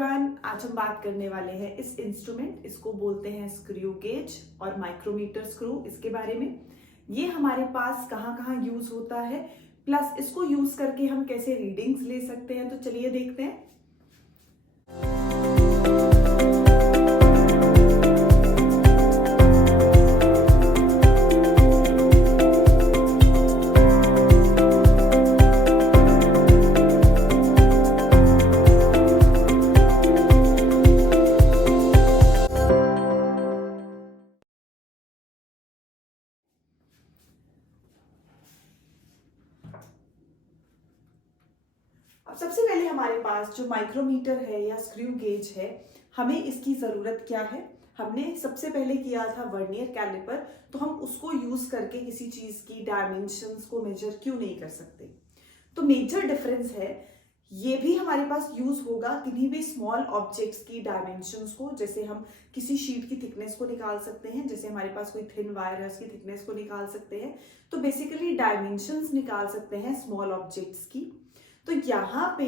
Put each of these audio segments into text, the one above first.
Everyone, आज हम बात करने वाले हैं इस इंस्ट्रूमेंट, इसको बोलते हैं स्क्रू गेज और माइक्रोमीटर स्क्रू। इसके बारे में ये हमारे पास कहाँ कहाँ यूज होता है, प्लस इसको यूज करके हम कैसे रीडिंग्स ले सकते हैं। तो चलिए देखते हैं। अब सबसे पहले हमारे पास जो माइक्रोमीटर है या स्क्रू गेज है, हमें इसकी जरूरत क्या है। हमने सबसे पहले किया था वर्नियर कैलिपर, तो हम उसको यूज करके किसी चीज की डायमेंशंस को मेजर क्यों नहीं कर सकते। तो मेजर डिफरेंस है, ये भी हमारे पास यूज होगा किन्हीं भी स्मॉल ऑब्जेक्ट्स की डायमेंशंस को। जैसे हम किसी शीट की थिकनेस को निकाल सकते हैं, जैसे हमारे पास कोई थिन वायर है उसकी थिकनेस को निकाल सकते हैं। तो बेसिकली डायमेंशंस निकाल सकते हैं स्मॉल ऑब्जेक्ट्स की। तो यहाँ पे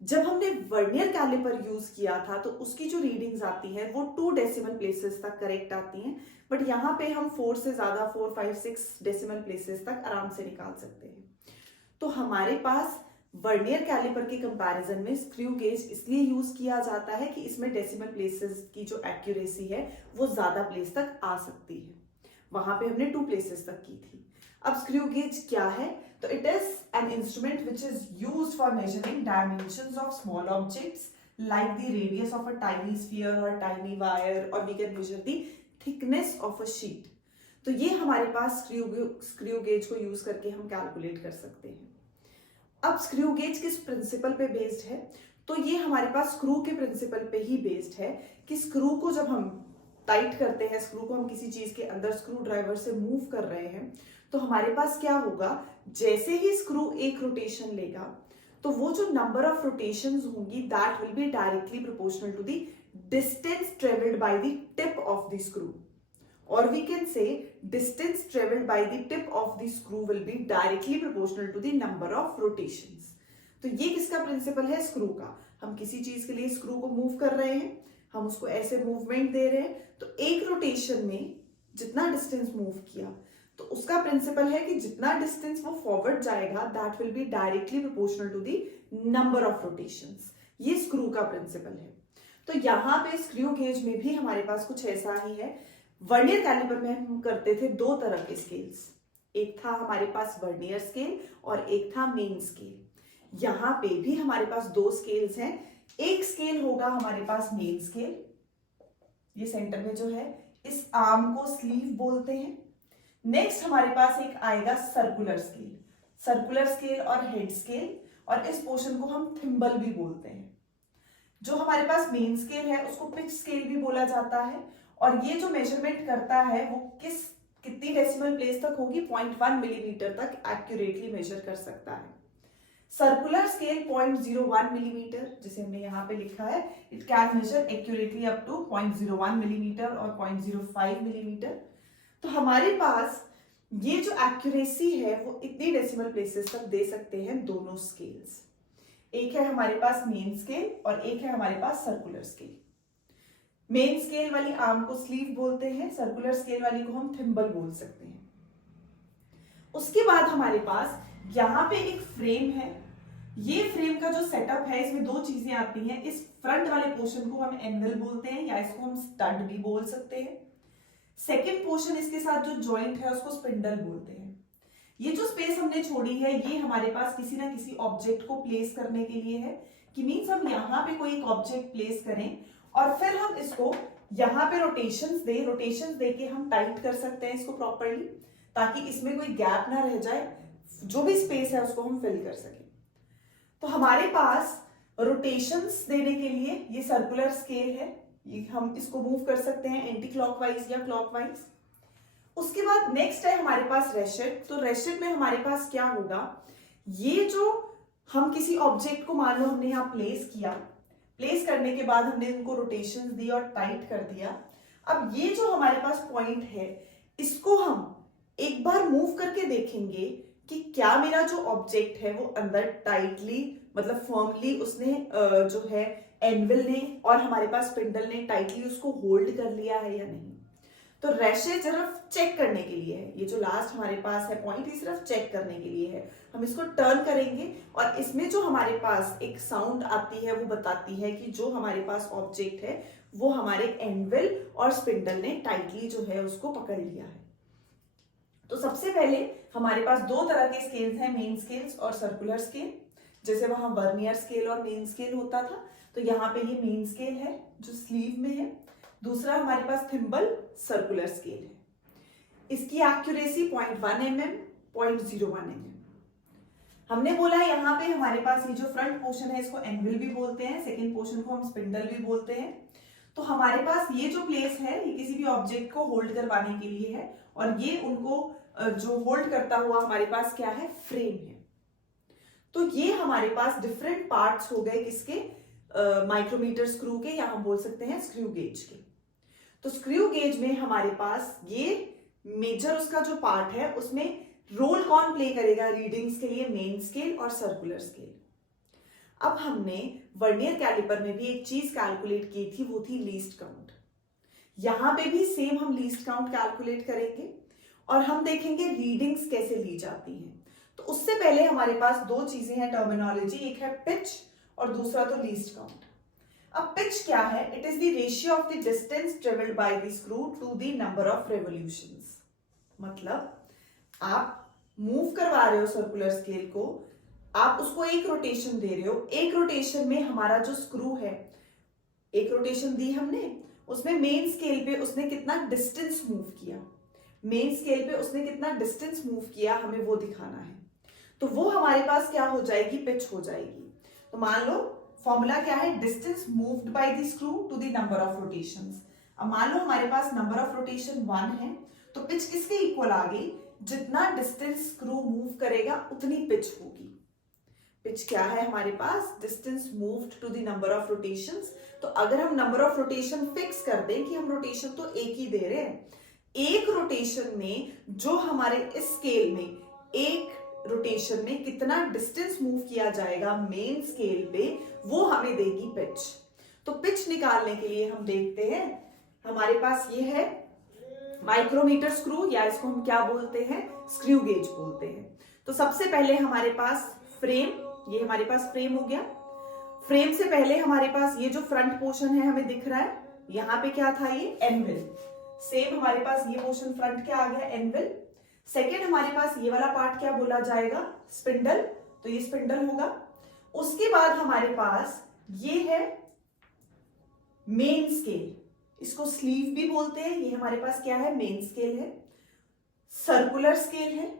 जब हमने वर्नियर कैलिपर यूज किया था तो उसकी जो रीडिंग्स आती हैं वो 2 डेसिमल प्लेसेस तक करेक्ट आती हैं, बट यहाँ पे हम 4 से ज्यादा 4, 5, 6 डेसिमल प्लेसेस तक आराम से निकाल सकते हैं। तो हमारे पास वर्नियर कैलिपर के कंपैरिजन में स्क्रू गेज इसलिए यूज किया जाता है कि इसमें डेसिमल प्लेसेस की जो एक्यूरेसी है वो ज्यादा प्लेस तक आ सकती है। वहां पे हमने 2 प्लेसेस तक की थी। अब स्क्रू गेज क्या है? तो it is an instrument which is used for measuring dimensions of small objects like the radius of a tiny sphere or tiny wire, or we can measure the thickness of a sheet. तो ये हमारे पास screw gauge को use करके हम calculate कर सकते हैं। अब स्क्रू गेज किस प्रिंसिपल पे बेस्ड है? तो ये हमारे पास स्क्रू के प्रिंसिपल पे ही बेस्ड है कि स्क्रू को जब हम टाइट करते हैं, स्क्रू को हम किसी चीज के अंदर स्क्रू ड्राइवर से मूव कर रहे हैं, तो हमारे पास क्या होगा, जैसे ही स्क्रू एक रोटेशन लेगा तो वो जो नंबर ऑफ रोटेशंस होंगी that will be directly proportional to the distance travelled by the tip of the screw, और we can say distance travelled by the tip of the screw will be directly proportional to the number of rotations. तो ये किसका principal है? Screw का। हम किसी चीज के लिए स्क्रू को मूव कर रहे हैं, हम उसको ऐसे मूवमेंट दे रहे हैं, तो एक रोटेशन में जितना डिस्टेंस मूव किया तो उसका प्रिंसिपल है कि जितना डिस्टेंस वो फॉरवर्ड जाएगा that will be directly proportional to the number of rotations. ये स्क्रू का प्रिंसिपल है। तो यहाँ पे स्क्रू गेज में भी हमारे पास कुछ ऐसा ही है। वर्नियर कैलिपर में हम करते थे 2 तरह के स्केल्स, एक था हमारे पास वर्नियर स्केल और एक था मेन स्केल। यहाँ पे भी हमारे पास 2 स्केल्स हैं। एक स्केल होगा हमारे पास मेन स्केल, ये सेंटर में जो है, इस आर्म को स्लीव बोलते हैं। नेक्स्ट हमारे पास एक आएगा सर्कुलर स्केल और हेड स्केल, और इस पोर्शन को हम थिम्बल भी बोलते हैं। जो हमारे पास मेन स्केल है उसको पिच स्केल भी बोला जाता है, और ये जो मेजरमेंट करता है वो कितनी डेसिमल प्लेस तक होगी, 0.1 मिलीमीटर तक एक्यूरेटली मेजर कर सकता है। सर्कुलर स्केल 0.01 मिलीमीटर, जिसे हमने यहाँ पे लिखा है, it can measure accurately up to 0.01 millimetre और 0.05 मिलीमीटर। तो हमारे पास ये जो एक्यूरेसी है वो इतनी डेसिमल प्लेसेस तक दे सकते हैं दोनों स्केल्स। एक है हमारे पास मेन स्केल और एक है हमारे पास सर्कुलर स्केल। मेन स्केल वाली आर्म को स्लीव बोलते हैं, सर्कुलर स्केल वाली को हम थिम्बल बोल सकते हैं। उसके बाद हमारे पास यहाँ पे एक फ्रेम है। ये फ्रेम का जो सेटअप है इसमें 2 चीजें आती हैं। इस फ्रंट वाले पोर्शन को हम एंगल बोलते हैं, या इसको हम स्टड भी बोल सकते हैं। सेकेंड पोर्शन इसके साथ जो जॉइंट है उसको स्पिंडल बोलते हैं। ये जो स्पेस हमने छोड़ी है ये हमारे पास किसी ना किसी ऑब्जेक्ट को प्लेस करने के लिए है, कि मीन्स हम यहाँ पे कोई एक ऑब्जेक्ट प्लेस करें और फिर हम इसको यहाँ पे रोटेशंस दे के हम टाइट कर सकते हैं इसको प्रॉपरली, ताकि इसमें कोई गैप ना रह जाए, जो भी स्पेस है उसको हम फिल कर सकें। तो हमारे पास रोटेशंस देने के लिए ये सर्कुलर स्केल है, ये हम इसको मूव कर सकते हैं एंटी क्लॉकवाइज या क्लॉकवाइज। उसके बाद नेक्स्ट है हमारे पास रेशेट। तो रेशेट में हमारे पास क्या होगा, ये जो हम किसी ऑब्जेक्ट को मान लो हमने यहाँ प्लेस किया, प्लेस करने के बाद हमने उनको रोटेशंस दी और टाइट कर दिया। अब ये जो हमारे पास पॉइंट है इसको हम एक बार मूव करके देखेंगे कि क्या मेरा जो ऑब्जेक्ट है वो अंदर टाइटली, मतलब फर्मली उसने जो है एनविल ने और हमारे पास स्पिंडल ने टाइटली उसको होल्ड कर लिया है या नहीं। तो रैशे सिर्फ चेक करने के लिए है, ये जो लास्ट हमारे पास है पॉइंट, ये सिर्फ चेक करने के लिए है। हम इसको टर्न करेंगे और इसमें जो हमारे पास एक साउंड आती है वो बताती है कि जो हमारे पास ऑब्जेक्ट है वो हमारे एनविल और स्पिंडल ने टाइटली जो है उसको पकड़ लिया है। तो सबसे पहले हमारे पास दो तरह के स्केल्स हैं, मेन स्केल्स और सर्कुलर स्केल। जैसे वहां वर्नियर स्केल और मेन स्केल होता था, तो यहाँ पे ये मेन स्केल है जो स्लीव में है। दूसरा हमारे पास थिम्बल सर्कुलर स्केल है। इसकी एक्यूरेसी 0.1 mm, 0.01 mm। हमने बोला यहाँ पे हमारे पास ये जो फ्रंट पोर्शन है इसको एनविल भी बोलते हैं, सेकेंड पोर्शन को हम स्पिंडल भी बोलते हैं। तो हमारे पास ये जो प्लेस है ये किसी भी ऑब्जेक्ट को होल्ड करवाने के लिए है, और ये उनको जो होल्ड करता हुआ हमारे पास क्या है, फ्रेम है। तो ये हमारे पास डिफरेंट पार्ट्स हो गए किसके, माइक्रोमीटर स्क्रू के, या हम बोल सकते हैं स्क्रू गेज के। तो स्क्रू गेज में हमारे पास ये मेजर उसका जो पार्ट है उसमें रोल कौन प्ले करेगा रीडिंग्स के लिए, मेन स्केल और सर्कुलर स्केल। अब हमने वर्नियर कैलिपर में भी एक चीज कैलकुलेट की थी, वो थी लीस्ट काउंट। यहां पे भी सेम हम लीस्ट काउंट कैलकुलेट करेंगे और हम देखेंगे रीडिंग्स कैसे ली जाती हैं। तो उससे पहले हमारे पास दो चीजें हैं टर्मिनोलॉजी, एक है पिच और दूसरा तो लीस्ट काउंट। अब पिच क्या है, it is the ratio of the distance travelled by the screw to the number of revolutions. मतलब आप मूव करवा रहे हो सर्कुलर स्केल को, आप उसको एक रोटेशन दे रहे हो, एक रोटेशन में हमारा जो स्क्रू है, एक रोटेशन दी हमने, उसमें मेन स्केल पे उसने कितना डिस्टेंस मूव किया, मेन स्केल पे उसने कितना डिस्टेंस मूव किया, हमें वो दिखाना है। तो वो हमारे पास क्या हो जाएगी, पिच हो जाएगी। तो मान लो फॉर्मूला क्या है, distance moved by the screw to the number of rotations. अब मान लो हमारे पास नंबर ऑफ रोटेशन 1 है, तो पिच किसके इक्वल आ गई, जितना डिस्टेंस स्क्रू मूव करेगा उतनी पिच होगी। पिच क्या है हमारे पास, distance moved to the number of rotations. तो अगर हम नंबर ऑफ रोटेशन फिक्स कर दें कि हम रोटेशन तो एक ही दे रहे हैं, एक रोटेशन में जो हमारे इस स्केल में एक रोटेशन में कितना डिस्टेंस मूव किया जाएगा मेन स्केल पे, वो हमें देगी पिच। तो पिच निकालने के लिए हम देखते हैं, हमारे पास ये है माइक्रोमीटर स्क्रू, या इसको हम क्या बोलते हैं, स्क्रू गेज बोलते हैं। तो सबसे पहले हमारे पास फ्रेम, ये हमारे पास फ्रेम हो गया। फ्रेम से पहले हमारे पास ये जो फ्रंट पोर्शन है हमें दिख रहा है, यहाँ पे क्या था, ये एनविल। सेम हमारे पास ये पोर्शन फ्रंट क्या आ गया, एनविल। सेकेंड हमारे पास ये वाला पार्ट क्या बोला जाएगा, स्पिंडल, तो ये स्पिंडल होगा। उसके बाद हमारे पास ये है मेन स्केल, इसको स्लीव भी बोलते हैं, ये हमारे पास क्या है, मेन स्केल है। सर्कुलर स्केल है।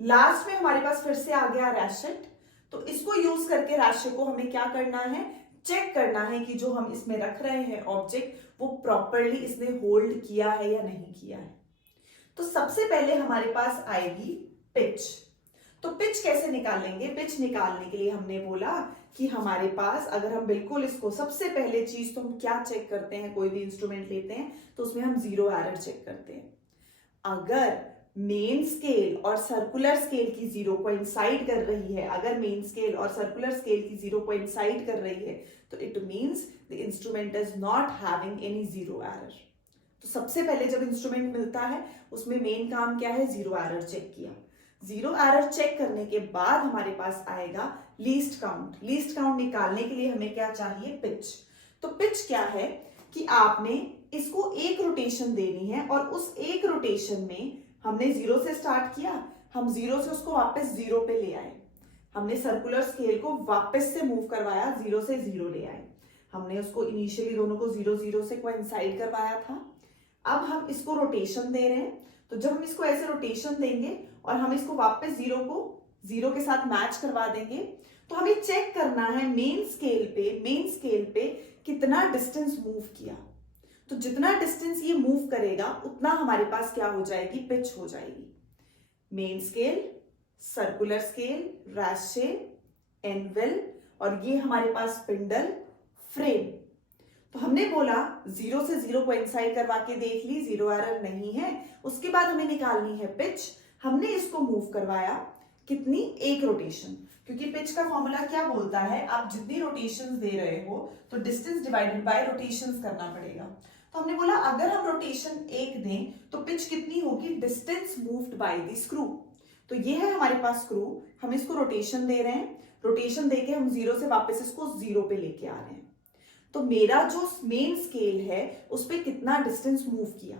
लास्ट में हमारे पास फिर से आ गया रैशेट। तो इसको यूज करके रैशेट को हमें क्या करना है, चेक करना है कि जो हम इसमें रख रहे हैं ऑब्जेक्ट, वो प्रॉपरली इसने होल्ड किया है या नहीं किया है। तो सबसे पहले हमारे पास आएगी पिच। तो पिच कैसे निकालेंगे, पिच निकालने के लिए हमने बोला कि हमारे पास अगर हम बिल्कुल इसको, सबसे पहले चीज तो हम क्या चेक करते हैं, कोई भी इंस्ट्रूमेंट लेते हैं तो उसमें हम जीरो एरर चेक करते हैं। अगर मेन स्केल और सर्कुलर स्केल की जीरो कोइंसाइड कर रही है, अगर मेन स्केल और सर्कुलर स्केल की जीरो कोइंसाइड कर रही है, तो it means the instrument is not having any zero error. तो सबसे पहले जब इंस्ट्रूमेंट मिलता है उसमें मेन काम क्या है, जीरो एरर चेक किया। जीरो एरर चेक करने के बाद हमारे पास आएगा लीस्ट काउंट। लीस्ट काउंट निकालने के लिए हमें क्या चाहिए, पिच। तो पिच क्या है कि आपने इसको एक रोटेशन देनी है, और उस एक रोटेशन में हमने जीरो से स्टार्ट किया, हम जीरो से उसको वापस जीरो पे ले आए, हमने सर्कुलर स्केल को वापस से मूव करवाया, जीरो से जीरो ले आए, हमने उसको इनिशियली दोनों को जीरो जीरो से कोइंसाइड करवाया था। अब हम इसको रोटेशन दे रहे हैं, तो जब हम इसको ऐसे रोटेशन देंगे और हम इसको वापस जीरो को जीरो के साथ मैच करवा देंगे, तो हमें चेक करना है मेन स्केल पे कितना डिस्टेंस मूव किया। तो जितना डिस्टेंस ये मूव करेगा उतना हमारे पास क्या हो जाएगी, पिच हो जाएगी। Main scale, circular scale, ratchet, anvil, और ये हमारे पास स्पिंडल, फ्रेम। तो हमने बोला जीरो से जीरो कोइंसाइड करवा के देख ली, जीरो एरर नहीं है। उसके बाद हमें निकालनी है पिच। हमने इसको मूव करवाया, कितनी? एक रोटेशन, क्योंकि पिच का फॉर्मूला क्या बोलता है, आप जितनी रोटेशंस दे रहे हो तो डिस्टेंस डिवाइडेड बाय रोटेशंस करना पड़ेगा। तो हमने बोला अगर हम रोटेशन 1 दें तो पिच कितनी होगी? Distance moved by the screw. तो ये है हमारे पास स्क्रू, हम इसको रोटेशन दे रहे हैं, रोटेशन देके हम 0 से वापस इसको 0 पे लेके आ रहे हैं। तो मेरा जो मेन स्केल है उस पे कितना डिस्टेंस मूव किया?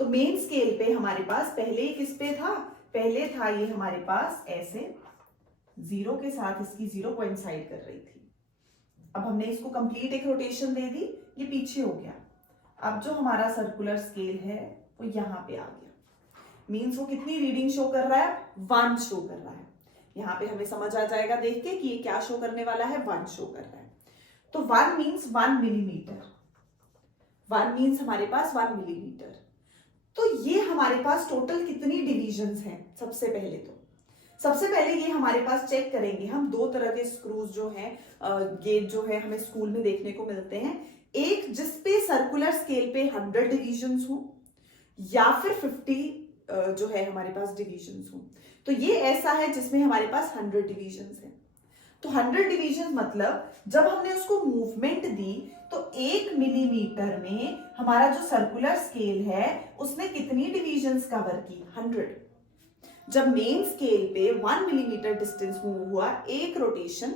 तो मेन स्केल पे हमारे पास पहले किस पे था? पहले था ये हमारे पास ऐसे 0 के साथ इसकी 0 कोइंसाइड कर रही थी। अब हमने इसको कंप्लीट एक रोटेशन दे दी, ये पीछे हो गया। अब जो हमारा सर्कुलर स्केल है वो यहां पे आ गया, मींस वो कितनी रीडिंग शो कर रहा है? 1 शो कर रहा है। यहां पे हमें समझ आ जाएगा देख के कि ये क्या शो करने वाला है? 1 शो कर रहा है। तो 1 मींस 1 मिलीमीटर, 1 मींस हमारे पास 1 मिलीमीटर। तो ये हमारे पास टोटल कितनी डिविजन्स हैं? सबसे पहले ये हमारे पास चेक करेंगे हम, दो तरह के स्क्रूज जो हैं, गेज जो है हमें स्कूल में देखने को मिलते हैं। एक जिसपे सर्कुलर स्केल पे 100 डिविजन्स हो, या फिर 50 जो है हमारे पास डिविजन्स हो। तो ये ऐसा है जिसमें हमारे पास 100 डिविजन्स है। तो 100 डिविजन मतलब जब हमने उसको मूवमेंट दी तो 1 मिलीमीटर में हमारा जो सर्कुलर स्केल है उसने कितनी डिविजन्स कवर की? 100। जब मेन स्केल पे 1 मिलीमीटर डिस्टेंस मूव हुआ, एक रोटेशन,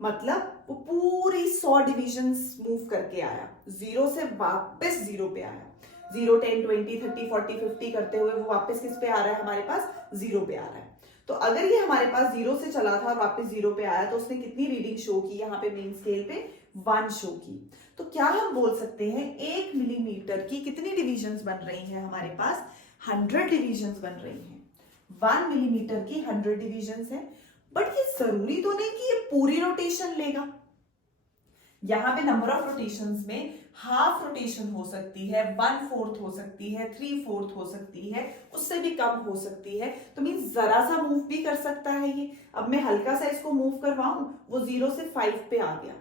मतलब वो पूरी 100 डिविजन्स मूव करके आया, 0 से वापस 0 पे आया। 0, 10, 20, 30, 40, 50 करते हुए वो वापस किस पे आ रहा है? हमारे पास 0 पे आ रहा है। तो अगर ये हमारे पास 0 से चला था और वापस 0 पे आया तो उसने कितनी रीडिंग शो की? यहाँ पे मेन स्केल पे 1 शो की। तो क्या हम बोल सकते हैं 1 मिलीमीटर की कितनी डिविजन्स बन रही हैं? हमारे पास 100 डिविजन्स बन रही हैं। 1 मिलीमीटर की 100 डिविजन्स है। बट ये जरूरी तो नहीं कि ये पूरी रोटेशन लेगा। यहां पे नंबर ऑफ रोटेशंस में हाफ रोटेशन हो सकती है, 1/4 हो सकती है, 3/4 हो सकती है, उससे भी कम हो सकती है। तो मीन्स जरा सा मूव भी कर सकता है ये। अब मैं हल्का सा इसको मूव करवाऊं, वो 0 से 5 पे आ गया।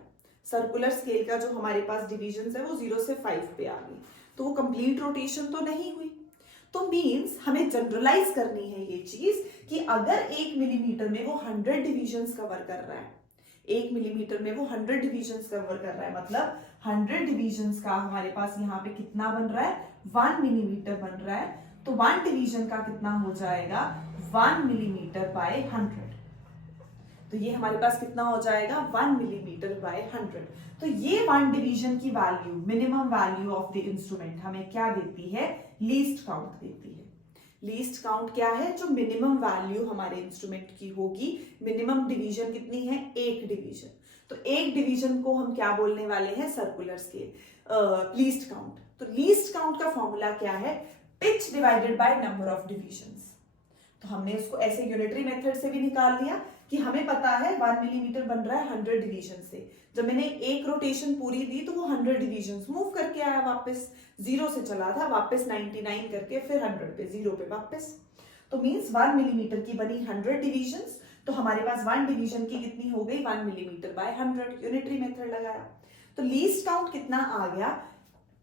सर्कुलर स्केल का जो हमारे पास डिविजन है वो 0 से 5 पे आ गई, तो वो कंप्लीट रोटेशन तो नहीं हुई। तो मीन्स हमें जनरलाइज करनी है ये चीज कि अगर 1 मिलीमीटर में वो 100 डिविजन्स कवर कर रहा है, 1 मिलीमीटर में वो 100 डिविजन्स कवर कर रहा है, मतलब 100 डिविजन्स का हमारे पास यहाँ पे कितना बन रहा है? 1 मिलीमीटर बन रहा है। तो 1 डिवीजन का कितना हो जाएगा? 1 मिलीमीटर बाय 100। तो ये हमारे पास कितना हो जाएगा? 1 मिलीमीटर बाय 100। तो ये 1 डिवीजन की value, minimum value of the instrument हमें क्या देती है? लीस्ट काउंट देती है। लीस्ट काउंट क्या है? जो मिनिमम वैल्यू हमारे इंस्ट्रूमेंट की होगी। मिनिमम डिवीजन कितनी है? 1 डिवीजन। तो 1 डिवीजन को हम क्या बोलने वाले हैं? Circular scale, least count. तो लीस्ट काउंट का फॉर्मूला क्या है? Pitch divided by number of divisions. तो हमने उसको ऐसे यूनिटरी मेथड से भी निकाल लिया कि हमें पता है 1 मिलीमीटर बन रहा है 100 डिवीजन से। जब मैंने एक रोटेशन पूरी दी तो वो 100 डिविजन्स मूव करके आया वापस, 0 से चला था वापस 99 करके फिर 100 पे, 0 पे वापस। तो मींस 1 मिलीमीटर की बनी 100 डिविजन्स। तो हमारे पास 1 डिवीजन की कितनी हो गई? 1 मिलीमीटर बाय 100। यूनिटरी मेथड लगाया तो लीस्ट काउंट कितना आ गया?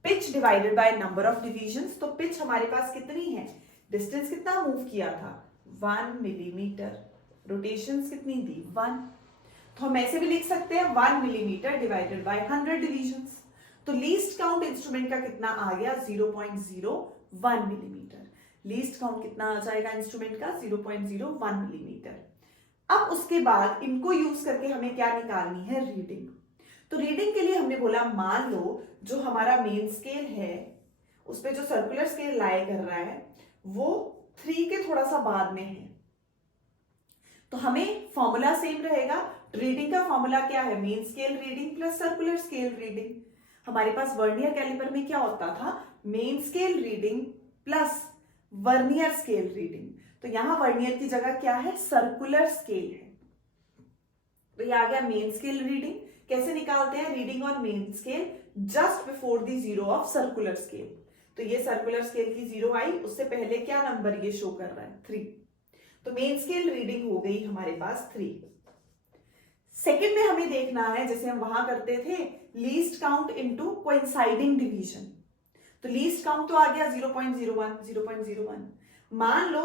Pitch divided by number of divisions. तो पिच हमारे पास कितनी है? डिस्टेंस कितना मूव किया था? 1 मिलीमीटर। रोटेशंस कितनी दी? 1। तो हम ऐसे भी लिख सकते हैं 1 मिलीमीटर डिवाइडेड बाय 100 डिविजन्स। तो लीस्ट काउंट इंस्ट्रूमेंट का कितना आ गया? 0.01 मिलीमीटर। लीस्ट काउंट कितना आ जाएगा इंस्ट्रूमेंट का? 0.01 मिलीमीटर। अब उसके बाद इनको यूज करके हमें क्या निकालनी है? रीडिंग। तो रीडिंग के लिए हमने बोला मान लो जो हमारा मेन स्केल है उस पे जो सर्कुलर स्केल लाई कर रहा है वो 3 के थोड़ा सा बाद में है, तो हमें फॉर्मूला सेम रहेगा। रीडिंग का फॉर्मूला क्या है? Main scale reading plus circular scale reading. हमारे पास वर्नियर कैलिपर में क्या होता था? Main scale reading plus vernier scale reading. तो यहां वर्नियर की जगह क्या है? सर्कुलर स्केल है। तो ये आ गया मेन स्केल रीडिंग। कैसे निकालते हैं reading on main scale? Just before the 0 of circular scale. तो ये सर्कुलर स्केल की 0 आई, उससे पहले क्या नंबर ये शो कर रहा है? 3। तो मेन स्केल रीडिंग हो गई हमारे पास 3। सेकंड में हमें देखना है, जैसे हम वहां करते थे, least count into coinciding division. तो लीस्ट काउंट तो आ गया 0.01, 0.01। मान लो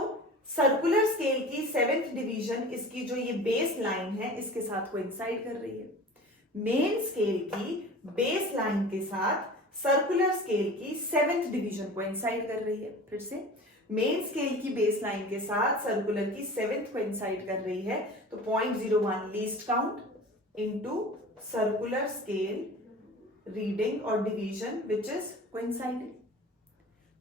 सर्कुलर स्केल की 7th डिवीजन इसकी जो ये बेस लाइन है इसके साथ कोइंसाइड कर रही है। मेन स्केल की बेस लाइन के साथ सर्कुलर स्केल की 7th डिवीजन कोइंसाइड कर रही है। फिर से मेन स्केल की बेस लाइन के साथ सर्कुलर की 7th कोइंसाइड कर रही है, तो 0.01 least count into circular scale reading और डिवीजन विच इज कोइंसाइडिंग।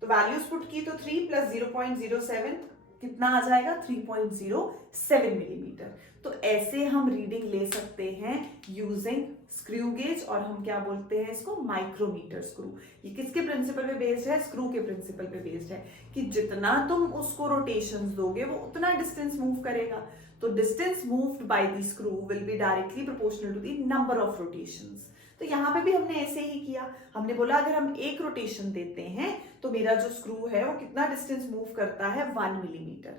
तो वैल्यूज पुट की तो 3 प्लस 0.07 कितना आ जाएगा 3.07 मिलीमीटर। तो ऐसे हम रीडिंग ले सकते हैं यूजिंग स्क्रू गेज, और हम क्या बोलते हैं इसको माइक्रोमीटर स्क्रू। ये किसके प्रिंसिपल पे बेस्ड है, स्क्रू के प्रिंसिपल पे बेस्ड है कि जितना तुम उसको रोटेशंस दोगे वो उतना डिस्टेंस मूव करेगा। तो distance moved by the screw will be directly proportional to the number of rotations. तो यहां पे भी हमने ऐसे ही किया, हमने बोला अगर हम एक रोटेशन देते हैं तो मेरा जो स्क्रू है वो कितना डिस्टेंस मूव करता है 1 मिलीमीटर।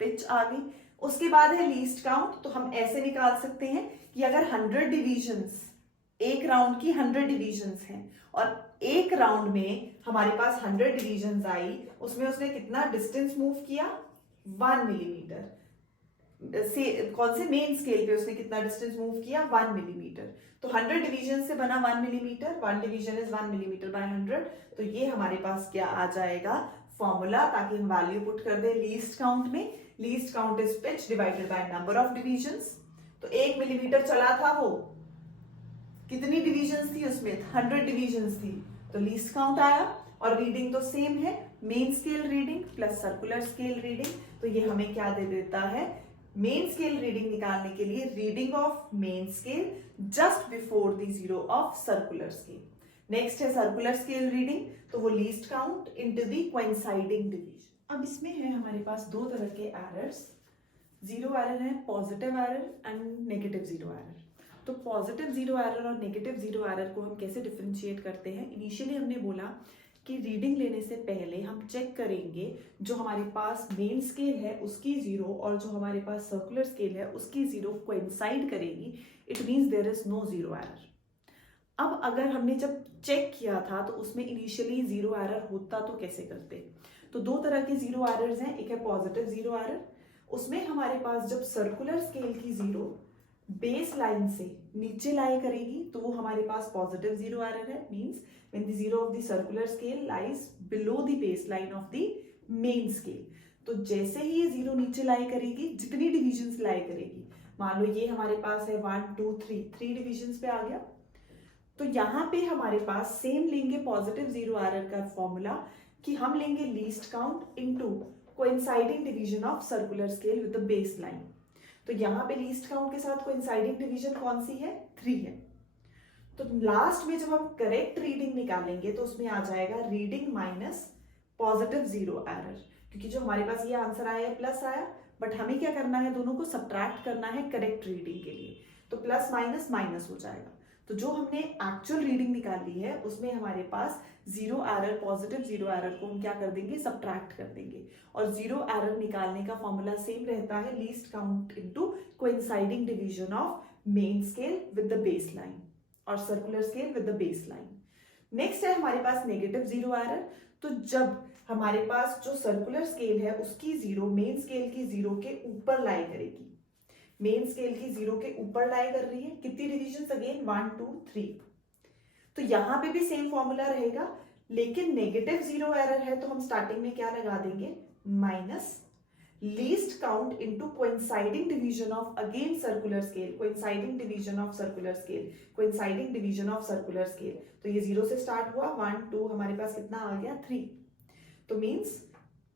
पिच आ गई। उसके बाद है लीस्ट काउंट, तो हम ऐसे निकाल सकते हैं कि अगर 100 डिविजन्स, एक राउंड की 100 डिविजन्स हैं और एक राउंड में हमारे पास 100 डिविजन्स आई, उसमें उसने कितना डिस्टेंस मूव किया 1 मिलीमीटर। कौन से मेन स्केल पे उसने कितना डिस्टेंस मूव किया 1 मिलीमीटर। तो 100 डिवीजन से बना 1 millimetre, 1 division is 1 millimetre by 100। तो ये हमारे पास क्या आ जाएगा फॉर्मूला, ताकि हम वैल्यू पुट कर दे लीस्ट काउंट में। Least count is pitch divided by number of divisions. तो 1 मिलीमीटर चला था वो, कितनी डिवीजन्स थी उसमें 100 डिवीजन्स थी, तो लीस्ट काउंट आया। और रीडिंग तो सेम है, main scale reading plus circular scale reading. तो ये हमें क्या दे देता है, मेन स्केल रीडिंग निकालने के लिए reading of main scale just before the zero of circular scale. Next है सर्कुलर स्केल रीडिंग, तो वो least count into the coinciding division. अब इसमें है हमारे पास दो तरह के एरर्स, जीरो एरर है, positive error and negative zero error. तो पॉजिटिव जीरो एरर और नेगेटिव जीरो एरर को हम कैसे डिफरेंशिएट करते हैं। इनिशियली हमने बोला कि रीडिंग लेने से पहले हम चेक करेंगे जो हमारे पास मेन स्केल है उसकी जीरो और जो हमारे पास सर्कुलर स्केल है उसकी जीरो कोइंसाइड करेगी, it means there is no zero error. अब अगर हमने जब चेक किया था तो उसमें इनिशियली जीरो एरर होता तो कैसे करते। तो दो तरह के जीरो एरर्स हैं, एक है पॉजिटिव जीरो एरर, उसमें हमारे पास जब सर्कुलर स्केल की जीरो बेस लाइन से नीचे लाई करेगी तो वो हमारे पास पॉजिटिव जीरो एरर है। Means when the zero of the circular scale lies below the baseline of the main scale। तो जैसे ही ये जीरो नीचे लाई करेगी, जितनी डिविजन्स लाई करेगी, मान लो ये हमारे पास है 1 2 3 3 डिविजन्स पे आ गया, तो यहाँ पे हमारे पास सेम लेंगे पॉजिटिव जीरो एरर का फॉर्मूला कि हम लेंगे least count into coinciding division of circular scale with the base line. तो यहाँ पे लीस्ट काउंट के साथ कोइंसाइडिंग डिवीजन कौन सी है 3 है। तो लास्ट में जब हम करेक्ट रीडिंग निकालेंगे तो उसमें आ जाएगा reading minus positive zero error, क्योंकि जो हमारे पास ये आंसर आया है प्लस आया, बट हमें क्या करना है दोनों को सब्ट्रैक्ट करना है करेक्ट रीडिंग के लिए, तो प्लस माइनस माइनस हो जाएगा। तो जो हमने एक्चुअल रीडिंग निकाली है उसमें हमारे पास zero error positive zero error को हम क्या कर देंगे सब्ट्रैक्ट कर देंगे, और जीरो एरर निकालने का फॉर्मूला सेम रहता है least count into coinciding division of main scale with the base line और circular scale with the base line. Next है हमारे पास नेगेटिव जीरो एरर। तो जब हमारे पास जो सर्कुलर स्केल है उसकी जीरो मेन स्केल की जीरो के ऊपर लाई करेगी, मेन स्केल की जीरो के ऊपर लाई कर रही है, कितनी डिविजन्स अगेन 1 2 3। तो यहां पे भी सेम फॉर्मूला रहेगा, लेकिन नेगेटिव जीरो एरर है तो हम स्टार्टिंग में क्या लगा देंगे minus least count into coinciding division of again circular scale, coinciding division of circular scale, coinciding division of circular scale. तो ये जीरो से स्टार्ट हुआ 1 2, हमारे पास कितना आ गया 3। तो मींस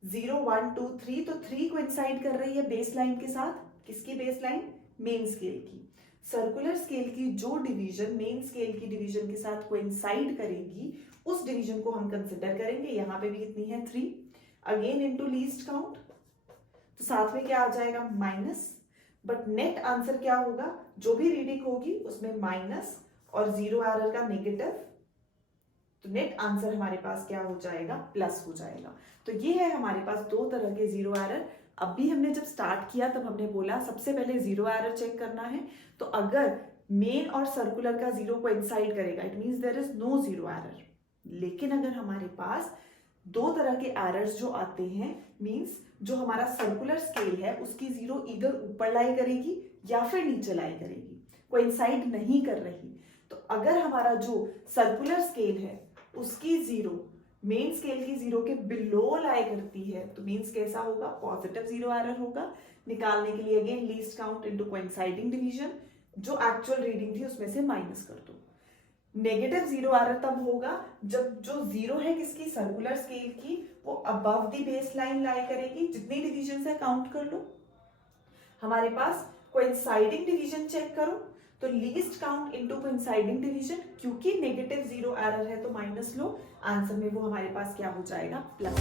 0 1 2 3, तो 3 कोइंसाइड कर रही है बेस लाइन के साथ, किसकी बेस लाइन मेन स्केल की। सर्कुलर स्केल की जो डिवीजन मेन स्केल की डिवीजन के साथ कोइंसाइड करेगी उस डिवीजन को हम कंसिडर करेंगे। यहां पे भी कितनी है 3, अगेन इनटू लीस्ट काउंट, तो साथ में क्या आ जाएगा माइनस, बट नेट आंसर क्या होगा जो भी रीडिंग होगी उसमें माइनस और जीरो एरर का नेगेटिव, तो नेट आंसर हमारे पास क्या हो जाएगा प्लस हो जाएगा। तो ये है हमारे पास दो तरह के जीरो एरर। अब भी हमने जब स्टार्ट किया तब हमने बोला सबसे पहले जीरो एरर चेक करना है, तो अगर मेन और सर्कुलर का जीरो कोइंसाइड करेगा it means there is no zero error. लेकिन अगर हमारे पास दो तरह के एरर्स जो आते हैं, मींस जो हमारा सर्कुलर स्केल है उसकी जीरो इधर ऊपर लाई करेगी या फिर नीचे लाई करेगी, कोइंसाइड नहीं कर रही। तो अगर हमारा जो सर्कुलर स्केल है उसकी जीरो मेन स्केल की जीरो के बिलो लाई करती है, तो मीन्स कैसा होगा, पॉजिटिव जीरो एरर होगा। निकालने के लिए again least count into coinciding division, जो एक्चुअल रीडिंग थी उसमें से माइनस कर दो। नेगेटिव जीरो एरर तब होगा जब जो जीरो है किसकी, सर्कुलर स्केल की, वो अबव द बेस लाइन लाई करेगी। जितनी डिवीजन है काउंट कर लो। हमारे पास कोइंसाइडिंग डिवीजन चेक करो, तो least count into coinciding division, क्योंकि नेगेटिव जीरो एरर है तो माइनस लो, आंसर में वो हमारे पास क्या हो जाएगा, प्लस।